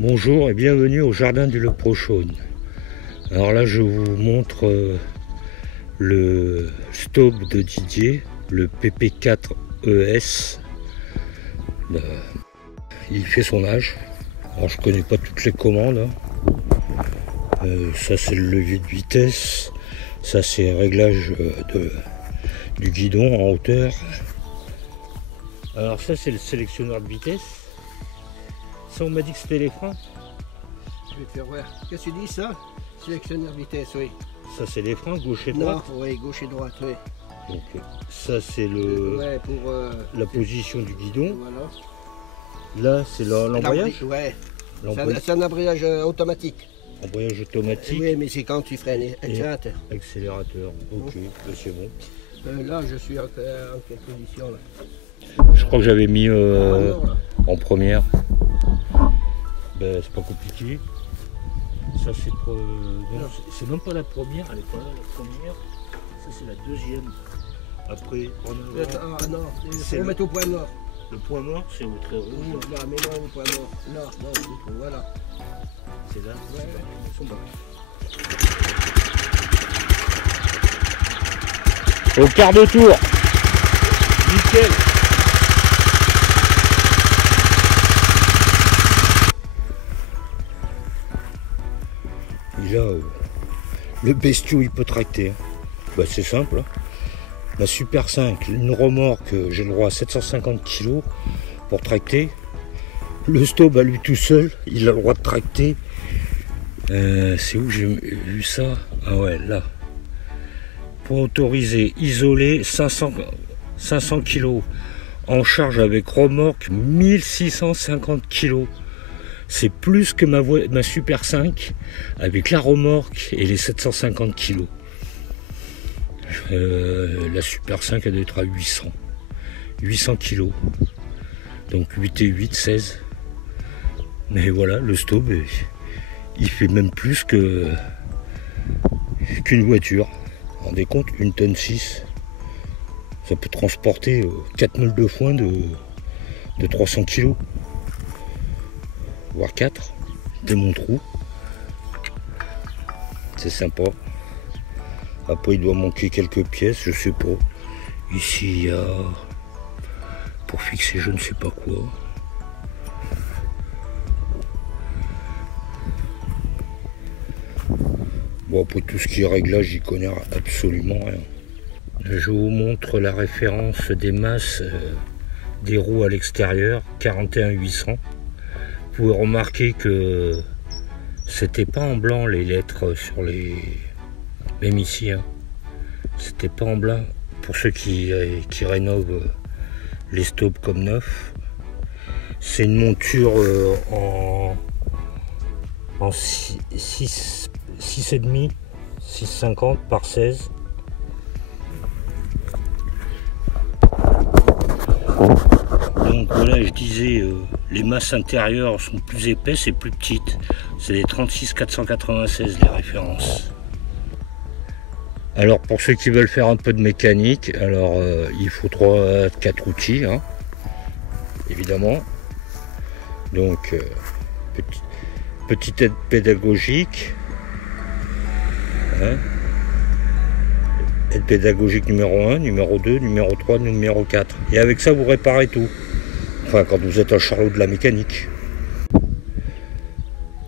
Bonjour et bienvenue au jardin du Le Prochaune. Alors là je vous montre le Staub de Didier, le PP4ES. Il fait son âge. Alors je connais pas toutes les commandes. Ça c'est le levier de vitesse. Ça c'est réglage du guidon en hauteur. Alors ça c'est le sélectionneur de vitesse. Ça on m'a dit que c'était les freins. Je vais te faire voir. Qu'est-ce que tu dis ça? Sélectionneur vitesse, oui. Ça c'est les freins, gauche et droite. Non, oui, gauche et droite, oui. Donc ça c'est le pour la position du guidon. Voilà. Là c'est l'embrayage. Ouais. C'est un embrayage automatique. Embrayage automatique. Oui, mais c'est quand tu freines. Accélérateur. Accélérateur. Ok, c'est bon. Là je suis en quelle position là? Je crois que j'avais mis en première. Ben, c'est pas compliqué. Ça c'est même pas la première, elle est pas là la première. Ça c'est la deuxième. Après en avant. Ah non, c'est le mettre au point mort. Le point mort c'est au trait rouge. Là, mets-moi au point mort. Non, du tout, voilà. C'est là. Ouais. Ils sont bons. Au quart de tour. Nickel. Là, le bestiau il peut tracter. Bah, c'est simple. Hein. La Super 5, une remorque, j'ai le droit à 750 kg pour tracter. Le Staub à lui tout seul, il a le droit de tracter. C'est où j'ai vu ça? Ah ouais, là. Pour autoriser, isolé, 500 kg. En charge avec remorque, 1650 kg. C'est plus que ma Super 5 avec la remorque et les 750 kg. La Super 5 elle doit être à 800 kg. Donc 8 et 8, 16. Mais voilà, le Staub, il fait même plus qu'une voiture. Vous vous rendez compte, 1,6 tonne. Ça peut transporter 4 meules de foin de 300 kg. Voire 4, dès mon trou. C'est sympa. Après il doit manquer quelques pièces, je sais pas. Ici il y a pour fixer je ne sais pas quoi. Bon, après tout ce qui est réglage, j'y connais absolument rien. Je vous montre la référence des masses des roues à l'extérieur, 41-800. Vous pouvez remarquer que c'était pas en blanc les lettres sur les... Même ici, hein. C'était pas en blanc. Pour ceux qui rénovent les Staub comme neuf. C'est une monture en 6,5, 6,50 par 16. Donc voilà, je disais, les masses intérieures sont plus épaisses et plus petites. C'est les 36 496 les références. Alors pour ceux qui veulent faire un peu de mécanique, alors il faut 3-4 outils, hein, évidemment. Donc petite aide pédagogique. Hein. Aide pédagogique numéro 1, numéro 2, numéro 3, numéro 4. Et avec ça vous réparez tout. Enfin, quand vous êtes un charlot de la mécanique.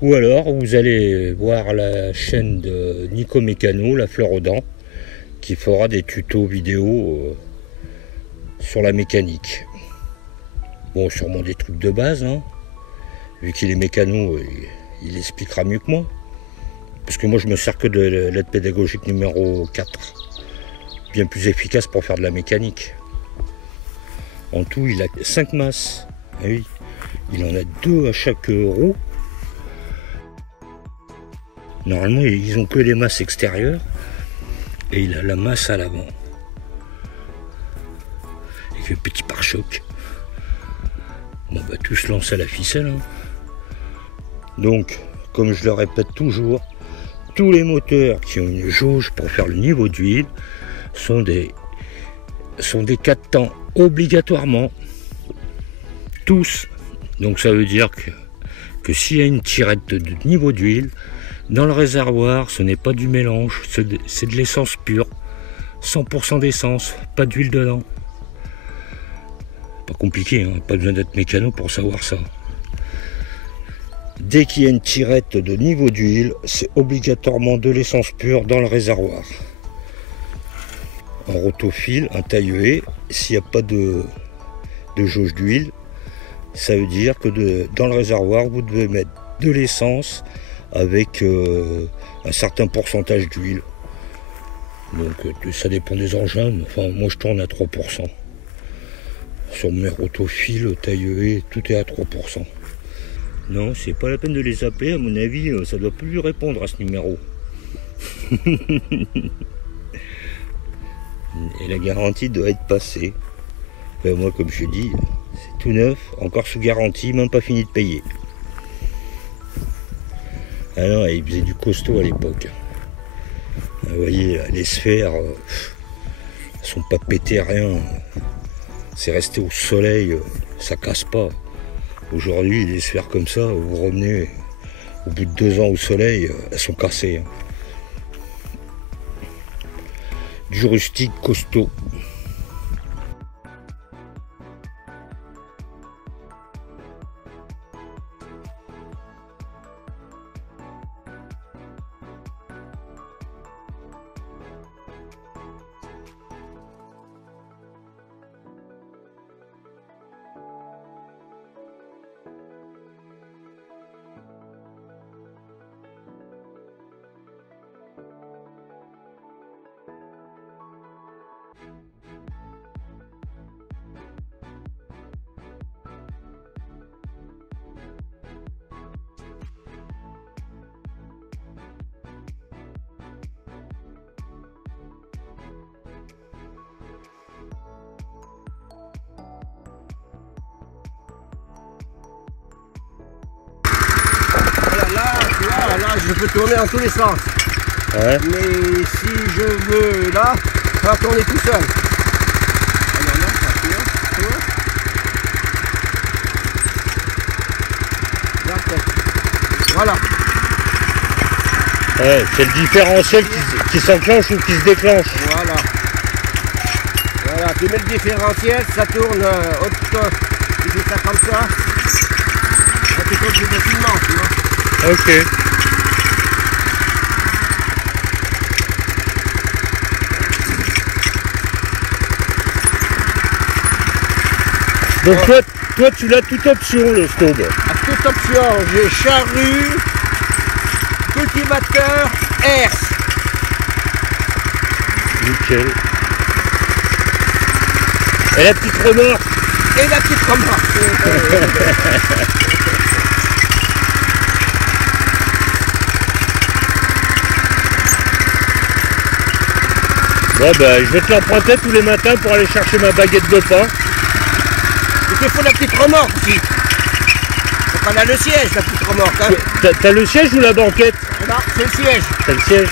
Ou alors, vous allez voir la chaîne de Nico Mécano, La Fleur aux Dents, qui fera des tutos vidéo sur la mécanique. Bon, sûrement des trucs de base, hein. Vu qu'il est mécano, il expliquera mieux que moi. Parce que moi, je me sers que de l'aide pédagogique numéro 4. Bien plus efficace pour faire de la mécanique. En tout, il a 5 masses. Ah oui, il en a 2 à chaque roue. Normalement, ils ont que les masses extérieures. Et il a la masse à l'avant. Avec le petit pare-choc. Bon, bah, tout se lance à la ficelle. Hein. Donc, comme je le répète toujours, tous les moteurs qui ont une jauge pour faire le niveau d'huile sont des 4 temps obligatoirement. Tous. Donc ça veut dire que que s'il y a une tirette de niveau d'huile, dans le réservoir, ce n'est pas du mélange, c'est de l'essence pure. 100% d'essence, pas d'huile dedans. Pas compliqué, hein, pas besoin d'être mécano pour savoir ça. Dès qu'il y a une tirette de niveau d'huile, c'est obligatoirement de l'essence pure dans le réservoir. Un rotophile, un taille-haie, s'il n'y a pas de jauge d'huile, ça veut dire que dans le réservoir, vous devez mettre de l'essence avec un certain pourcentage d'huile. Donc ça dépend des engins, enfin moi je tourne à 3%. Sur mes rotophiles, taille-haie, tout est à 3%. Non, c'est pas la peine de les appeler, à mon avis, ça doit plus lui répondre à ce numéro. Et la garantie doit être passée. Ben, moi, comme je dis, c'est tout neuf, encore sous garantie, même pas fini de payer. Ah non, il faisait du costaud à l'époque. Vous voyez, les sphères, elles sont pas pétées, rien. C'est resté au soleil, ça casse pas. Aujourd'hui, les sphères comme ça, vous revenez au bout de 2 ans au soleil, elles sont cassées. Du rustique costaud. Là, je peux tourner dans tous les sens. Ouais. Mais si je veux là, ça va tourner tout seul. Alors là, ça tourne. Là, voilà. Ouais, c'est le différentiel qui s'enclenche ou qui se déclenche. Voilà. Voilà, tu mets le différentiel, ça tourne tu fais ça comme ça. Ça te tourne plus facilement, tu vois. Ok. Donc toi tu l'as toute option le stove. À toute option, j'ai charrue, cultivateur, herse. Nickel. Et la petite remorque. Et la petite remorque. Bon ben je vais te l'emprunter tous les matins pour aller chercher ma baguette de pain. Il te faut la petite remorque aussi. Donc on a le siège, la petite remorque. Hein. T'as le siège ou la banquette? Non, c'est le siège. T'as le siège.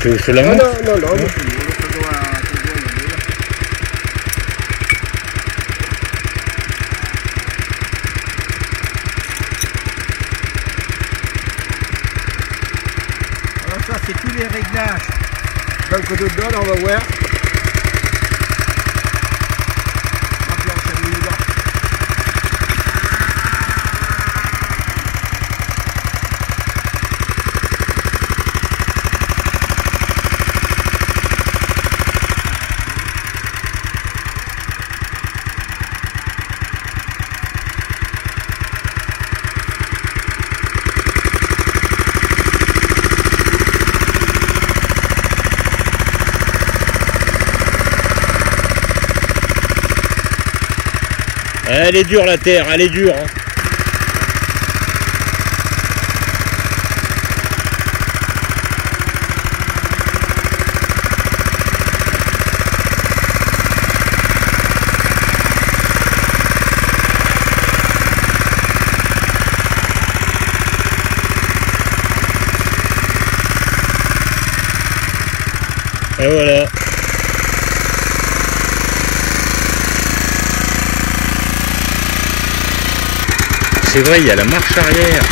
Tu veux que je te la montre? Non. Alors ça, c'est tous les réglages. Donc dedans, on va voir. Elle est dure la terre, elle est dure. Hein. Et voilà. C'est vrai, il y a la marche arrière.